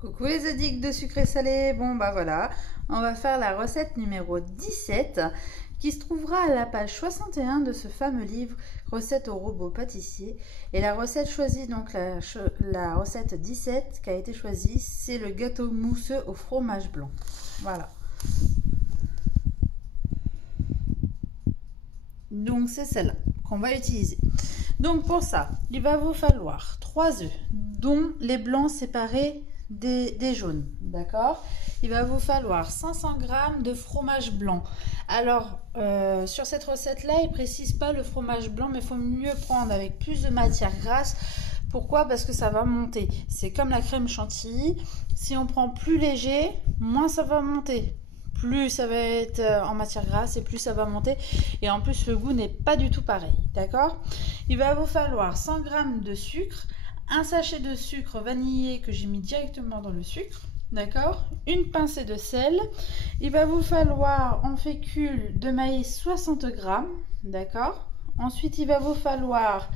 Coucou les addicts de sucré salé, bon bah voilà, on va faire la recette numéro 17 qui se trouvera à la page 61 de ce fameux livre Recette au robot pâtissier. Et la recette choisie, donc la recette 17 qui a été choisie, c'est le gâteau mousseux au fromage blanc. Voilà. Donc c'est celle-là qu'on va utiliser. Donc pour ça, il va vous falloir 3 œufs, dont les blancs séparés des jaunes, d'accord. Il va vous falloir 500 g de fromage blanc. Alors sur cette recette là il précise pas le fromage blanc, mais il faut mieux prendre avec plus de matière grasse. Pourquoi? Parce que ça va monter, c'est comme la crème chantilly, si on prend plus léger, moins ça va monter, plus ça va être en matière grasse et plus ça va monter, et en plus le goût n'est pas du tout pareil, d'accord. Il va vous falloir 100 g de sucre, un sachet de sucre vanillé que j'ai mis directement dans le sucre, d'accord, une pincée de sel. Il va vous falloir en fécule de maïs 60 g, d'accord. Ensuite il va vous falloir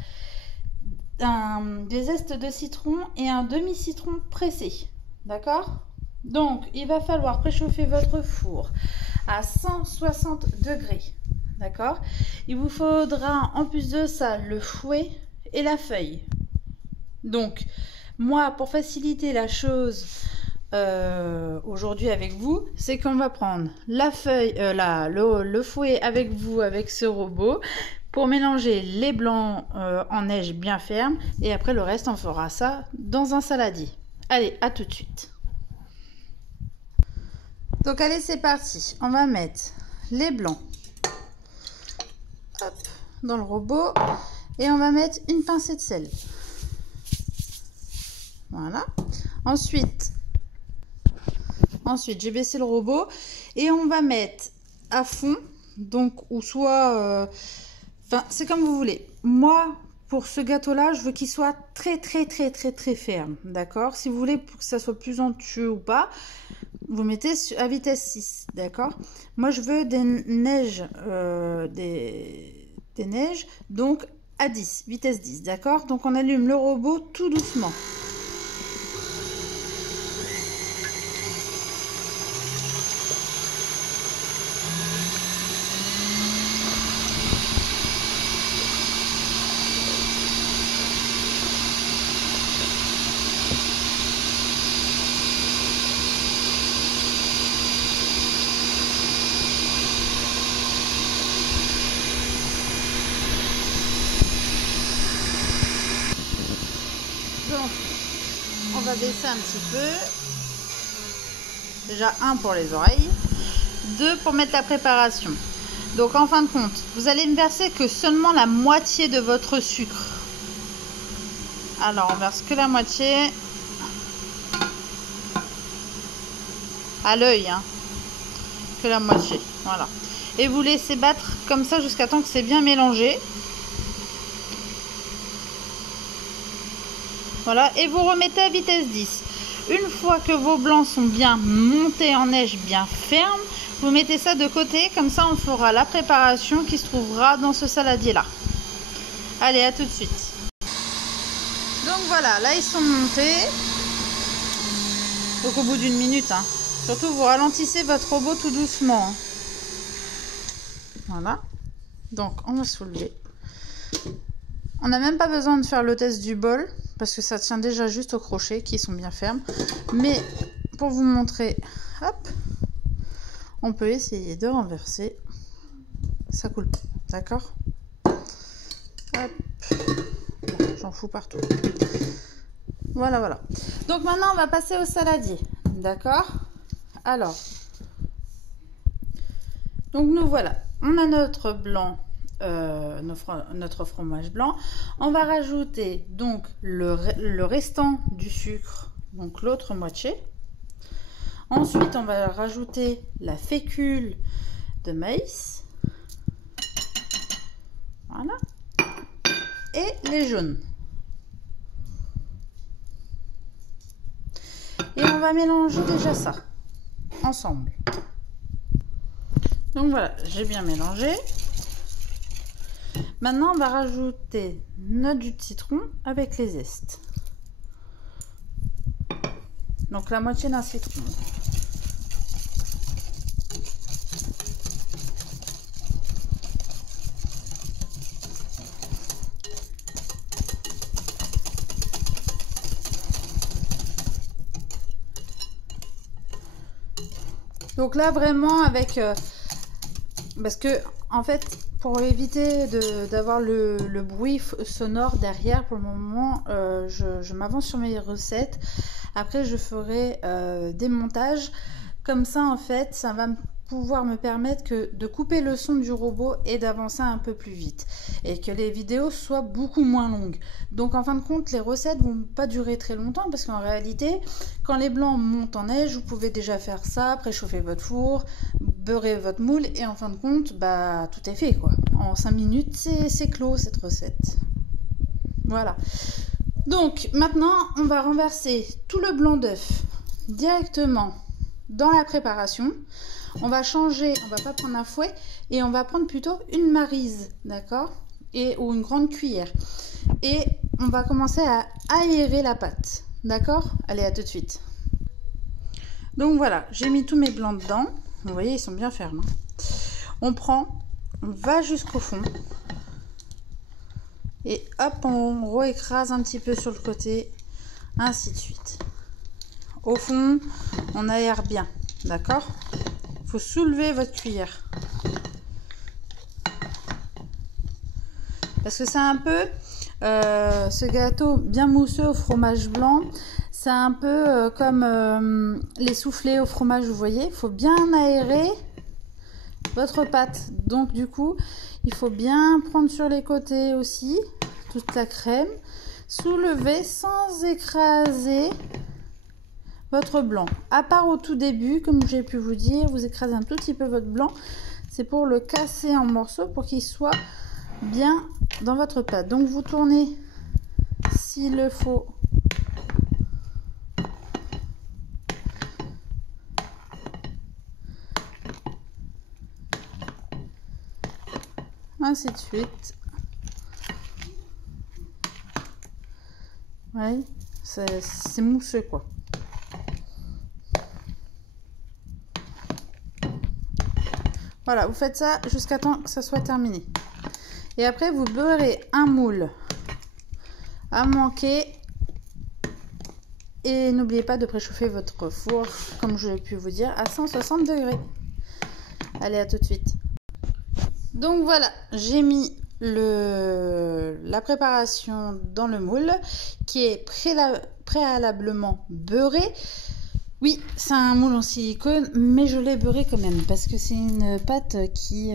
des zestes de citron et un demi-citron pressé, d'accord. Donc il va falloir préchauffer votre four à 160 degrés, d'accord. Il vous faudra en plus de ça le fouet et la feuille. Donc moi, pour faciliter la chose aujourd'hui avec vous, c'est qu'on va prendre la feuille, le fouet avec vous, avec ce robot, pour mélanger les blancs en neige bien ferme, et après le reste on fera ça dans un saladier. Allez, à tout de suite. Donc allez, c'est parti. On va mettre les blancs, hop, dans le robot, et on va mettre une pincée de sel. Voilà. Ensuite j'ai baissé le robot et on va mettre à fond, donc, ou soit enfin c'est comme vous voulez. Moi, pour ce gâteau là, je veux qu'il soit très ferme, d'accord. Si vous voulez pour que ça soit plus onctueux ou pas, vous mettez à vitesse 6, d'accord. Moi je veux des neiges, des neiges, donc à 10, vitesse 10, d'accord. Donc on allume le robot tout doucement. Donc, on va baisser un petit peu. Déjà 1 pour les oreilles, 2 pour mettre la préparation. Donc en fin de compte, vous allez ne verser que seulement la moitié de votre sucre. Alors on verse que la moitié. À l'œil, hein. Que la moitié, voilà. Et vous laissez battre comme ça jusqu'à temps que c'est bien mélangé. Voilà, et vous remettez à vitesse 10. Une fois que vos blancs sont bien montés en neige, bien ferme, vous mettez ça de côté, comme ça on fera la préparation qui se trouvera dans ce saladier là. Allez, à tout de suite. Donc voilà, là ils sont montés. Donc au bout d'une minute, hein. Surtout vous ralentissez votre robot tout doucement, hein. Voilà, donc on va soulever. On n'a même pas besoin de faire le test du bol, parce que ça tient déjà juste au crochet qui sont bien fermes. Mais pour vous montrer, hop, on peut essayer de renverser. Ça coule pas, d'accord. Hop, bon, j'en fous partout. Voilà, voilà. Donc maintenant on va passer au saladier, d'accord. Alors, donc nous voilà, on a notre blanc. Notre fromage blanc, on va rajouter donc le restant du sucre, donc l'autre moitié. Ensuite on va rajouter la fécule de maïs, voilà, et les jaunes, et on va mélanger déjà ça ensemble. Donc voilà, j'ai bien mélangé. Maintenant, on va rajouter notre jus de citron avec les zestes. Donc la moitié d'un citron. Donc là vraiment avec parce que en fait pour éviter d'avoir le bruit sonore derrière pour le moment je m'avance sur mes recettes. Après je ferai des montages comme ça en fait ça va pouvoir me permettre de couper le son du robot et d'avancer un peu plus vite et que les vidéos soient beaucoup moins longues. Donc en fin de compte les recettes vont pas durer très longtemps parce qu'en réalité quand les blancs montent en neige vous pouvez déjà faire ça, préchauffer votre four, beurrer votre moule et en fin de compte bah tout est fait quoi. En 5 minutes c'est clos cette recette. Voilà. Donc maintenant on va renverser tout le blanc d'œuf directement dans la préparation. On va changer, on va pas prendre un fouet et on va prendre plutôt une maryse, d'accord, ou une grande cuillère. Et on va commencer à aérer la pâte, d'accord. Allez, à tout de suite. Donc voilà, j'ai mis tous mes blancs dedans. Vous voyez, ils sont bien fermes. On va jusqu'au fond. Et hop, on réécrase un petit peu sur le côté, ainsi de suite. Au fond, on aère bien, d'accord. Faut soulever votre cuillère parce que c'est un peu ce gâteau bien mousseux au fromage blanc, c'est un peu comme les soufflés au fromage, vous voyez. Il faut bien aérer votre pâte, donc du coup il faut bien prendre sur les côtés aussi toute la crème, soulever sans écraser votre blanc, à part au tout début, comme j'ai pu vous dire, vous écrasez un tout petit peu votre blanc, c'est pour le casser en morceaux pour qu'il soit bien dans votre pâte. Donc vous tournez s'il le faut. Ainsi de suite. Oui, c'est mousseux quoi. Voilà, vous faites ça jusqu'à temps que ça soit terminé. Et après, vous beurrez un moule à manquer. Et n'oubliez pas de préchauffer votre four, comme je l'ai pu vous dire, à 160 degrés. Allez, à tout de suite. Donc voilà, j'ai mis la préparation dans le moule qui est préalablement beurré. Oui, c'est un moule en silicone, mais je l'ai beurré quand même parce que c'est une pâte qui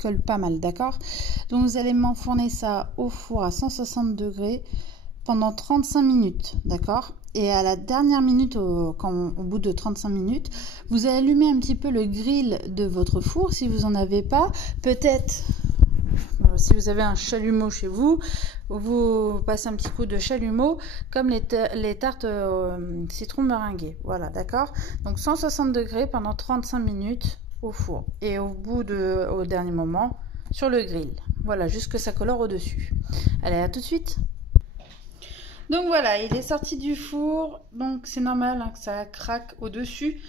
colle pas mal, d'accord. Donc vous allez m'enfourner ça au four à 160 degrés pendant 35 minutes, d'accord. Et à la dernière minute, au bout de 35 minutes, vous allez allumer un petit peu le grill de votre four si vous en avez pas. Peut-être si vous avez un chalumeau chez vous, vous passez un petit coup de chalumeau comme les tartes citron meringuées. Voilà, d'accord. Donc 160 degrés pendant 35 minutes au four et au dernier moment sur le grill. Voilà, juste que ça colore au-dessus. Allez, à tout de suite. Donc voilà, il est sorti du four, donc c'est normal hein, que ça craque au-dessus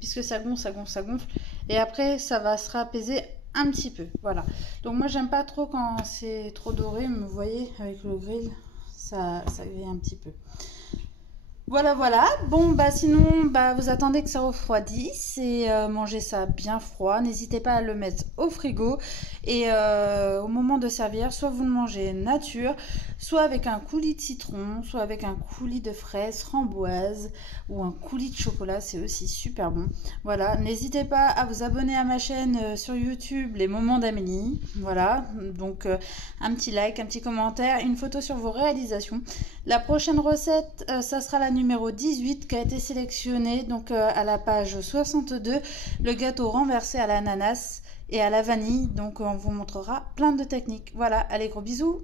puisque ça gonfle, ça gonfle, ça gonfle. Et après, ça va se rapaiser un petit peu, voilà. Donc moi j'aime pas trop quand c'est trop doré, mais vous voyez avec le grill ça grille un petit peu. Voilà. Bon bah sinon bah vous attendez que ça refroidisse et mangez ça bien froid. N'hésitez pas à le mettre au frigo et au moment de servir, soit vous le mangez nature, soit avec un coulis de citron, soit avec un coulis de fraises, framboises ou un coulis de chocolat, c'est aussi super bon. Voilà, n'hésitez pas à vous abonner à ma chaîne sur YouTube, Les Moments d'Amélie. Voilà, donc un petit like, un petit commentaire, une photo sur vos réalisations. La prochaine recette, ça sera la numéro 18 qui a été sélectionnée donc à la page 62, le gâteau renversé à l'ananas et à la vanille. Donc on vous montrera plein de techniques. Voilà, allez, gros bisous.